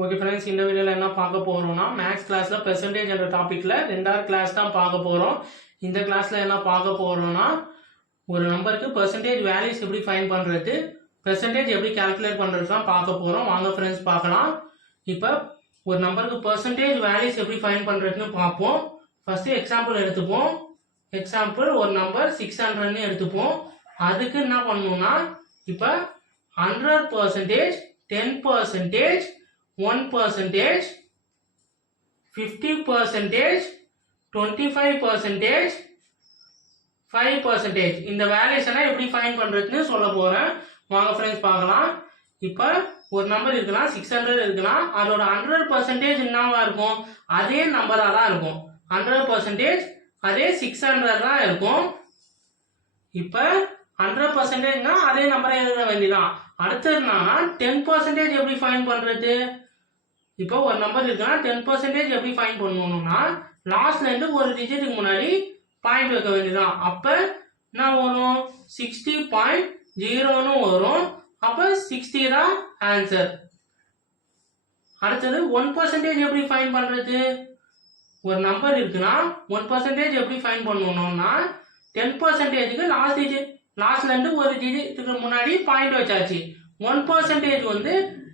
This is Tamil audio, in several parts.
ஓகே ஃப்ரெண்ட்ஸ், இந்த வீடியோவில் என்ன பார்க்க போகிறோம்னா மேக்ஸ் கிளாஸில் பெர்சன்டேஜ் என்ற டாப்பிக்கில் 2வது கிளாஸ் தான் பார்க்க போகிறோம். இந்த கிளாஸில் என்ன பார்க்க போகிறோம்னா ஒரு நம்பருக்கு பெர்சன்டேஜ் வேல்யூஸ் எப்படி ஃபைண்ட் பண்ணுறது, பெர்சன்டேஜ் எப்படி கால்குலேட் பண்ணுறது தான் பார்க்க போகிறோம். வாங்க ஃப்ரெண்ட்ஸ் பார்க்கலாம். இப்போ ஒரு நம்பருக்கு பெர்சன்டேஜ் வேல்யூஸ் எப்படி ஃபைண்ட் பண்ணுறதுன்னு பார்ப்போம். ஃபஸ்ட்டு எக்ஸாம்பிள் எடுத்துப்போம். எக்ஸாம்பிள் ஒரு நம்பர் 600ன்னு எடுத்துப்போம். அதுக்கு என்ன பண்ணணும்னா இப்போ 100%, 10%, 1%, 50%, 25%, 5% இந்த வேல்யூஸ் எல்லாம் எப்படி ஃபைண்ட் பண்றதுன்னு சொல்ல போறேன். வாங்க ஃப்ரெண்ட்ஸ் பார்க்கலாம். இப்போ ஒரு நம்பர் இருக்கலாம், 600 இருக்கலாம். அதோட 100% என்னவா இருக்கும்? அதே நம்பரா தான் இருக்கும். 100% அதே 600 தான் இருக்கும். இப்போ 100%னா அதே நம்பரை எழுத வேண்டியதான். அடுத்தது என்னன்னா 10% எப்படி ஃபைண்ட் பண்றது? இப்போ ஒரு நம்பர் இருக்குன்னா 10% எப்படி ஃபைண்ட் பண்ணணும்னா லாஸ்ட்ல இருந்து ஒரு டிஜிட்டுக்கு முன்னாடி பாயிண்ட் வைக்க வேண்டியதான். அப்ப என்ன வரும்? 60.0ன்னு வரும். அப்ப 60 தான் ஆன்சர். அடுத்தது 1% எப்படி ஃபைண்ட் பண்றது? ஒரு நம்பர் இருக்குன்னா 1% எப்படி ஃபைண்ட் பண்ணணும்னா 10%க்கு லாஸ்ட்ல இருந்து ஒரு டிஜிட்டுக்கு முன்னாடி பாயிண்ட் வச்சாச்சு. 1% வந்து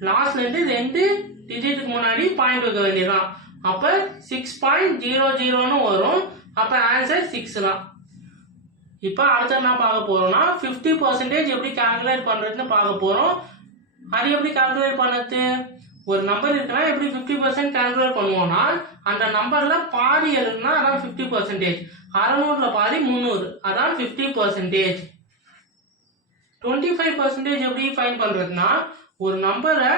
லாஸ்ட்ல இருந்து 2 டிஜிட்டுக்கு முன்னாடி பாயிண்ட் வைக்க வேண்டியதான். அப்ப 6.00ன்னு வரும். அப்ப ஆன்சர் 6 தான். இப்ப அடுத்து என்ன பார்க்க போறோம்னா 50% எப்படி கால்குலேட் பண்றதுன்னு பார்க்க போறோம். அது எப்படி கால்குலேட் பண்ணது? ஒரு நம்பர் இருக்குன்னா எப்படி 50% கால்குலேட் பண்ணுவோம்னா அந்த நம்பர்ல பாதி எழுதுனா அதான் 50%. 600ல பாதி 300, அதான் 50%. 25% எப்படி ஃபைண்ட் பண்றதுன்னா ஒரு நம்பரை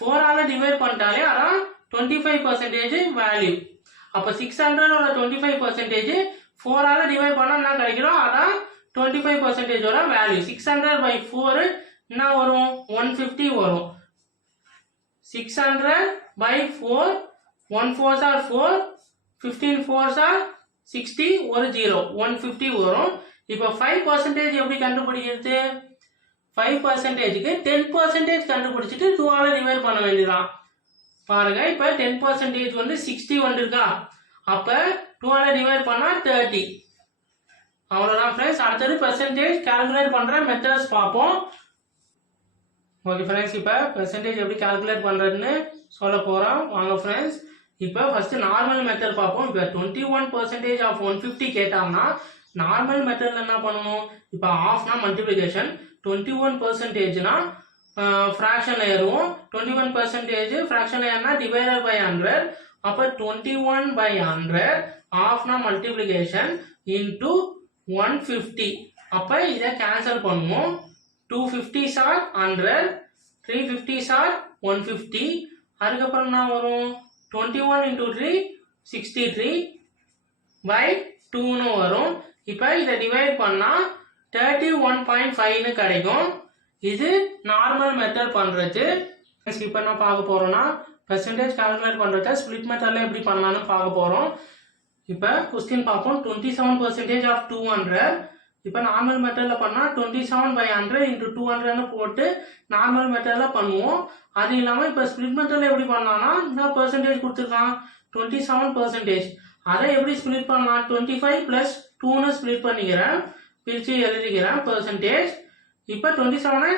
4ஆல டிவைட் பண்ணிட்டாலே அதான் 25% வேல்யூ. அப்ப 600ஓட 25% 4ஆல டிவைட் பண்ணா என்ன கிடைக்கும்? அதான் 25% ஓட வேல்யூ. 600/4 என்ன வரும்? 150 வரும். 600/4 1 4s are 4, 15 4s are 60, ஒரு 0, 150 வரும். இப்போ 5% எப்படி கண்டுபிடிக்கிறது? 5%க்கு 10% கண்டுபிடிச்சிட்டு 2ஆல டிவைட் பண்ண வேண்டியதான். பாருங்க, இப்ப 10% வந்து 60 வந்திருக்கா? அப்ப 2ஆல டிவைட் பண்ணா 30. அவ்வளவுதான் ஃப்ரெண்ட்ஸ். அடுத்தது பெர்சன்டேஜ் கால்குலேட் பண்ற மெத்தட்ஸ் பார்ப்போம். ஓகே ஃப்ரெண்ட்ஸ், இப்போ பெர்சன்டேஜ் எப்படி கால்குலேட் பண்றதுன்னு சொல்ல போறோம். வாங்க ஃப்ரெண்ட்ஸ், இப்போ ஃபர்ஸ்ட் நார்மல் மெத்தட் பார்ப்போம். இப்போ 21% ஆஃப் 150 கேட்டாங்கன்னா நார்மல் மெத்தட்ல என்ன பண்ணணும்? இப்போ ஆஃப்னா மல்டிப்ளிகேஷன், 21%னா ஃப்ராக்ஷன்ல ஏறுவோம். 21% ஃப்ராக்ஷன்ல ஏறினா டிவைடட் பை 100. அப்ப 21/100 ஆஃப்னா மல்டிப்ளிகேஷன் இன்டு 150. அப்ப இதை கேன்சல் பண்ணுவோம். 250s are 100, 350s are 150. அதுக்கப்புறம் என்ன வரும்? 21 into 3 63/2ன்னு வரும். இப்ப இதை டிவைட் பண்ணா 31.5ன்னு கிடைக்கும். இது நார்மல் மெத்தட் பண்றது. இப்போ என்ன பார்க்க போறோம்னா பெர்சன்டேஜ் கால்குலேட் பண்றத ஸ்பிளிட் மெத்தட்ல எப்படி பண்ணலாம்னு பார்க்க போறோம். இப்போ क्वेश्चन பார்ப்போம். 27% ஆஃப் 200. இப்போ நார்மல் மெத்தட்ல பண்ணா 27/100 into 200ன்னு போட்டு நார்மல் மெத்தட்ல பண்ணுவோம். அது இல்லாம இப்போ ஸ்பிளிட் மெத்தட்ல எப்படி பண்ணலாம்னா இந்த பெர்சன்டேஜ் கொடுத்துருக்கான் 27%. அதை எப்படி ஸ்பிளிட் பண்ணலாம்? 25 + 2ன்னு ஸ்பிளிட் பண்ணிக்கிறேன், பிரிச்சு எழுதிக்கிறேன் பெர்சன்டேஜ். இப்போ 27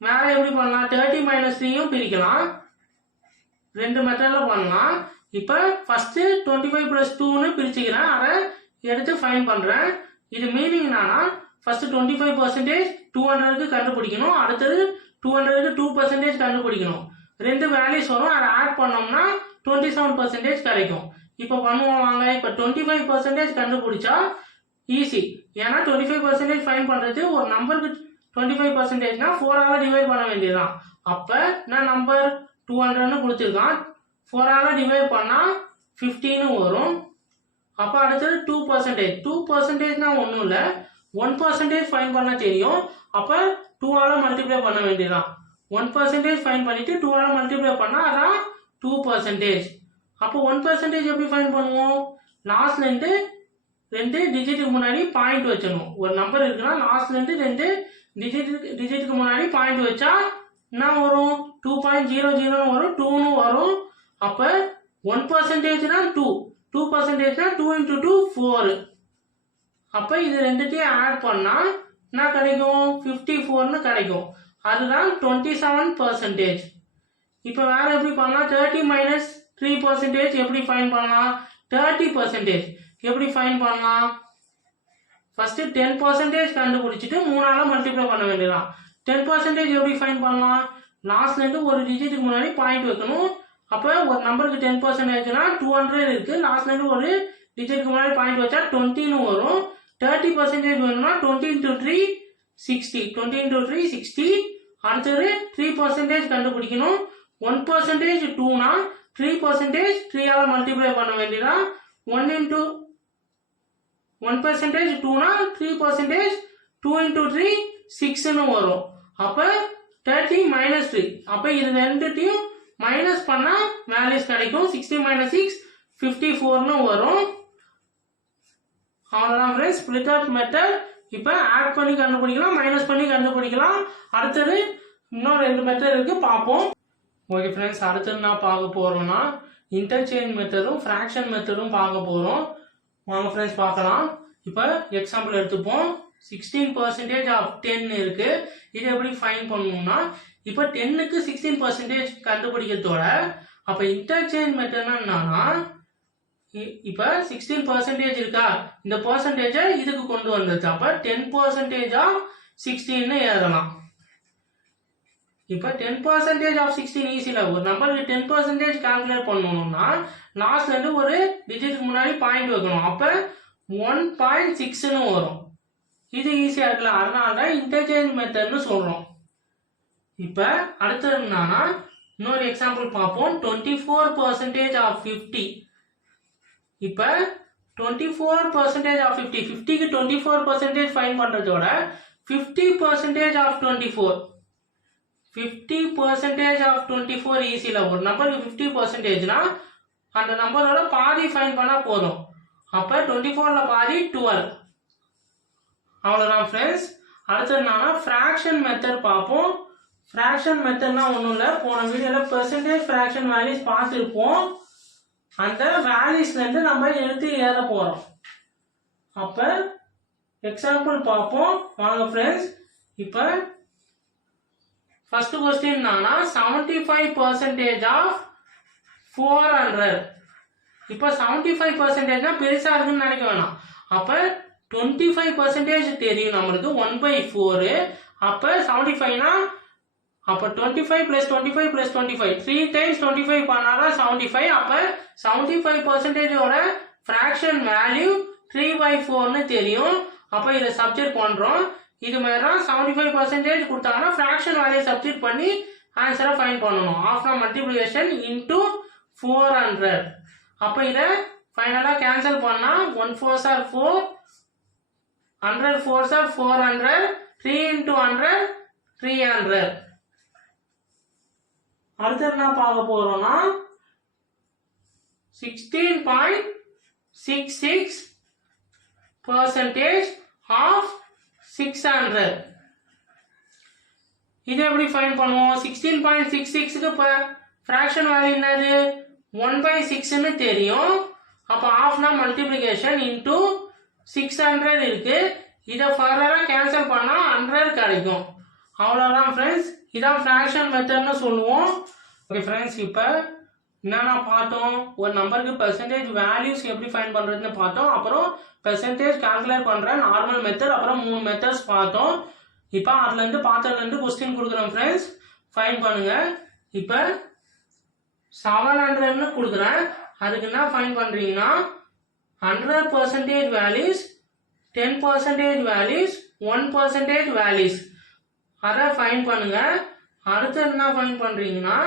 மேலே எப்படி பண்ணலாம்? 30 - 3யும் பிரிக்கலாம். ரெண்டு மெத்தட்ல பண்ணலாம். இப்போ ஃபர்ஸ்ட் 25 + 2ன்னு பிரிச்சுக்கிறேன், அதை எடுத்து ஃபைண்ட் பண்றேன். இது மீனிங் என்னன்னா ஃபர்ஸ்ட் 25% 200க்கு கண்டுபிடிக்கணும், அடுத்தது 200க்கு 2% கண்டுபிடிக்கணும். ரெண்டு வேல்யூஸ் வரும், அதை ஆட் பண்ணோம்னா 27% கிடைக்கும். இப்போ பண்ணுவோம் வாங்க. இப்போ 25% கண்டுபிடிச்சா ஈஸி. ஏன்னா 25% ஃபைண்ட் பண்றது ஒரு நம்பருக்கு 25%னா 4ஆல டிவைட் பண்ண வேண்டியதுதான். அப்ப நான் நம்பர் 200ன்னு கொடுத்துருக்கான், 4ஆல டிவைட் பண்ணா 15ன்னு வரும். அப்ப அடுத்தது 2%. 2%னா ஒன்றும் இல்லை, 1% ஃபைண்ட் பண்ண தெரியும். அப்ப 2ஆல மல்டிப்ளை பண்ண வேண்டியதான். 1% ஃபைண்ட் பண்ணிட்டு 2ஆல மல்டிப்ளை பண்ணா அதான் 2%. அப்போ 1% எப்படி ஃபைண்ட் பண்ணுவோம்? லாஸ்ட்ல இருந்து 2 டிஜிட்டுக்கு முன்னாடி பாயிண்ட் வச்சணும். ஒரு நம்பர் இருக்குன்னா லாஸ்ட்ல இருந்து 2 டிஜிட்டுக்கு முன்னாடி பாயிண்ட் வச்சா என்ன வரும்? 2.00ன்னு வரும், 2ன்னு வரும். அப்போ 1%னா 2, 2%னா 2 into 2 4. அப்போ இது ரெண்டுத்தையும் ஆட் பண்ணால் என்ன கிடைக்கும்? 54ன்னு கிடைக்கும். அதுதான் 27%. இப்போ வேற எப்படி பண்ணலாம்? 30 minus 3% எப்படி ஃபைண்ட் பண்ணலாம்? 30% எப்படி ஃபைண்ட் பண்ணலாம்? ஃபர்ஸ்ட் 10% கண்டுபிடிச்சிட்டு 3ஆல மல்டிப்ளை பண்ண வேண்டியதான். 10% எப்படி ஃபைண்ட் பண்ணலாம்? லாஸ்ட்ல இருந்து ஒரு டிஜிட்டுக்கு முன்னாடி பாயிண்ட் வைக்கணும். அப்போ ஒரு நம்பருக்கு 10%னா 200 இருக்கு. லாஸ்ட்ல இருந்து ஒரு டிஜிட்டுக்கு முன்னாடி பாயிண்ட் வச்சா 20ன்னு வரும். 30% வேணும்னா 20 into 3 60. 20 into 3 60. அடுத்தது 3% கண்டுபிடிக்கணும். 1% 2னா 3% 3ஆல மல்டிப்ளை பண்ண வேண்டியதான். 1 into 1% 2னா 3% 2 into 3 6ன்னு வரும். அப்போ 30 minus 3. அப்போ இது ரெண்டுத்தையும் மைனஸ் பண்ணா வேல்யூஸ் கிடைக்கும். 60 minus 6 54ன்னு வரும். அவ்வளோதான் ஃப்ரெண்ட்ஸ், ஸ்ப்ளிட் அப் மெத்தட். இப்போ ஆட் பண்ணி கண்டுபிடிக்கலாம், மைனஸ் பண்ணி கண்டுபிடிக்கலாம். அடுத்தது இன்னும் 2 மெத்தட் இருக்கு, பார்ப்போம். ஓகே ஃப்ரெண்ட்ஸ், அடுத்தது நான் பார்க்க போறோம்னா இன்டர்சேஞ்ச் மெத்தடும் ஃப்ராக்ஷன் மெத்தடும் பார்க்க போறோம். வாங்க ஃப்ரெண்ட்ஸ் பார்க்கலாம். இப்போ எக்ஸாம்பிள் எடுத்துப்போம். 16% ஆஃப் 10 இருக்கு. இது எப்படி ஃபைண்ட் பண்ணணும்னா, இப்போ 10க்கு 16% கண்டுபிடிக்கிறதோட அப்போ இன்டர்சேஞ்ச் மெத்தட்னா என்னன்னா, இப்போ 16% இருக்கா, இந்த பர்சன்டேஜை இதுக்கு கொண்டு வந்துச்சு. அப்போ 10% ஆஃப் 16ன்னு எழுதலாம். இப்போ 10% ஆஃப் 16 ஈஸியில் ஒரு நம்பருக்கு 10% கால்குலேட் பண்ணணும்னா லாஸ்ட்ல இருந்து ஒரு டிஜிட்டுக்கு முன்னாடி பாயிண்ட் வைக்கணும். அப்போ 1.6ன்னு வரும். இது ஈஸியாக இருக்குல்ல, அதனால தான் இன்டர்சேஞ்ச் மெத்தட்னு சொல்கிறோம். இப்போ அடுத்தது என்னன்னா, இன்னொரு எக்ஸாம்பிள் பார்ப்போம். 24% ஆஃப் 50. இப்போ 24% ஆஃப் 50, 50க்கு 24% ஃபைண்ட் பண்ணுறதோட 50% ஆஃப் 24, 50% ஆஃப் 24 ஈஸியில் ஒரு நம்பருக்கு 50%னா அந்த நம்பரோட பாதி ஃபைண்ட் பண்ணால் போதும். அப்போ 24ல் பாதி 12. அவ்வளோதான் ஃப்ரெண்ட்ஸ். அடுத்தது என்னன்னா ஃப்ராக்ஷன் மெத்தட் பார்ப்போம். ஃப்ராக்ஷன் மெத்தட்னா ஒன்றும் இல்லை, போன வீடியோவில் பெர்சன்டேஜ் ஃப்ராக்ஷன் வேல்யூஸ் பார்த்துருப்போம். அந்த வேல்யூஸ்லேருந்து நம்ம எடுத்து ஏற போகிறோம். அப்போ எக்ஸாம்பிள் பார்ப்போம் வாங்க ஃப்ரெண்ட்ஸ். இப்போ ஃபர்ஸ்ட் கொஸ்டின் என்னன்னா 75% ஆஃப் 400. இப்போ 75%னா பெருசாக இருக்குன்னு நினைக்க வேணாம். அப்போ 25% தெரியும் நம்மளுக்கு, 1/4. அப்போ 75னா அப்போ 25 + 25 + 25 3 times 25 பண்ணாதான் 75. அப்போ 75%ஓட ஃப்ராக்ஷன் வேல்யூ 3/4ன்னு தெரியும். அப்போ இதை சப்ஸ்டிட் பண்ணுறோம். இது மாதிரி தான் 75% கொடுத்தாங்கன்னா ஃப்ராக்ஷன் வேல்யூ சப்ஸ்டிட் பண்ணி ஆன்சரை ஃபைண்ட் பண்ணணும். After multiplication into 400. அப்போ இதை ஃபைனலாக கேன்சல் பண்ணால் 1 4s are 4, 100 4s are 400, 3 into 100 300. அடுத்து என்ன பார்க்க போறோம்னா 16.66% ஆஃப் 600. இது எப்படி ஃபைண்ட் பண்ணுவோம்? 16.66க்கு இப்போ ஃப்ராக்ஷன் வேல்யூ என்னது? 1/6ன்னு தெரியும். அப்போ ஆஃப்னா மல்டிப்ளிகேஷன் இன்டூ 600 இருக்கு. இதை ஃபர்தராக கேன்சல் பண்ணால் 100 கிடைக்கும். அவ்வளோதான் ஃப்ரெண்ட்ஸ், இதான் ஃப்ராக்ஷன் மெத்தட்னு சொல்லுவோம். ஓகே ஃப்ரெண்ட்ஸ், இப்போ என்னென்ன பார்த்தோம்? ஒரு நம்பருக்கு பெர்சன்டேஜ் வேல்யூஸ் எப்படி ஃபைண்ட் பண்ணுறதுன்னு பார்த்தோம். அப்புறம் பெர்சன்டேஜ் கால்குலேட் பண்ணுற நார்மல் மெத்தட், அப்புறம் 3 மெத்தட்ஸ் பார்த்தோம். இப்போ அதுலேருந்து பார்த்ததுலேருந்து கொஸ்டின் கொடுக்குறேன் ஃப்ரெண்ட்ஸ், ஃபைண்ட் பண்ணுங்க. இப்போ 700ன்னு கொடுக்குறேன். அதுக்கு என்ன ஃபைண்ட் பண்ணுறீங்கன்னா 100% வேல்யூஸ், 10% வேல்யூஸ், 1% வேல்யூஸ் அதை ஃபைண்ட் பண்ணுங்க. அடுத்து என்ன ஃபைண்ட் பண்ணுறீங்கன்னா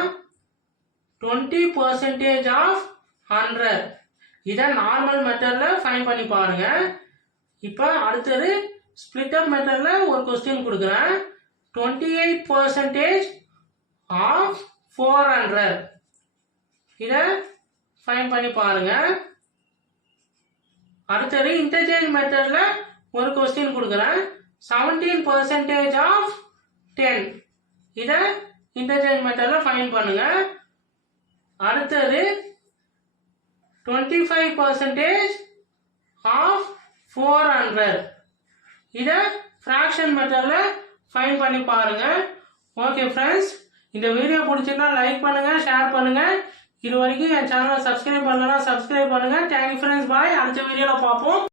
20% ஆஃப் 100. இதை நார்மல் மெத்தடில் ஃபைண்ட் பண்ணி பாருங்க. இப்போ அடுத்தது ஸ்பிளிட் அப் மெத்தடில் ஒரு கொஸ்டின் கொடுக்குறேன். 28% ஆஃப் 400. இதை ஃபைண்ட் பண்ணி பாருங்க. அடுத்தது இன்டர்சேஞ்ச் மெத்தடில் ஒரு கொஸ்டின் கொடுக்குறேன். 17% ஆஃப் 10. இதை இன்டர்சேஞ்ச் மெத்தடில் ஃபைண்ட் பண்ணுங்க. அடுத்து அடுத்தது 25% ஆஃப் 400. இதை ஃப்ராக்ஷன் மெத்தடில் ஃபைண்ட் பண்ணி பாருங்க. ஓகே ஃப்ரெண்ட்ஸ், இந்த வீடியோ பிடிச்சிருந்தா லைக் பண்ணுங்க, ஷேர் பண்ணுங்க. இது வரைக்கும் என் சேனலை சப்ஸ்கிரைப் பண்ணலன்னா சப்ஸ்கிரைப் பண்ணுங்க. தேங்க்யூ ஃப்ரெண்ட்ஸ், பாய். அடுத்த வீடியோவில் பார்ப்போம்.